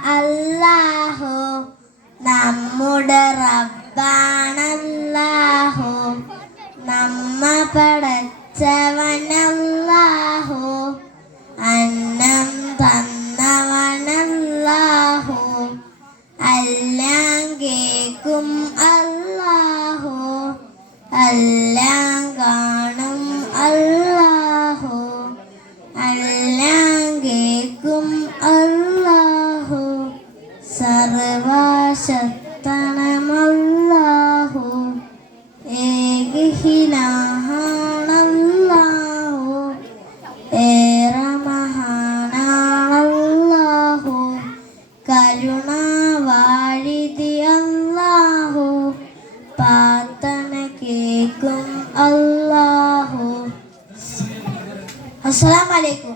അല്ലാഹു നമ്മുടെ റബ്ബാണല്ലാഹു, നമ്മ പടച്ചവനല്ലാഹു, അന്നം തന്നവനല്ലാഹു, എല്ലാം കേൾക്കും അല്ലാഹു, എല്ലാം കാണും അല്ലാഹു, എല്ലാം കേൾക്കും അല്ലാഹു, സർവശക്തനമല്ലാഹു, ഏകഹിനാണല്ലാഹു, ഏറെ മഹാനാണല്ലാഹു, കരുണാവാരിധി അല്ലാഹു, പ്രാർത്ഥന കേൾക്കും അല്ലാഹു. അസ്സലാമു അലൈക്കും.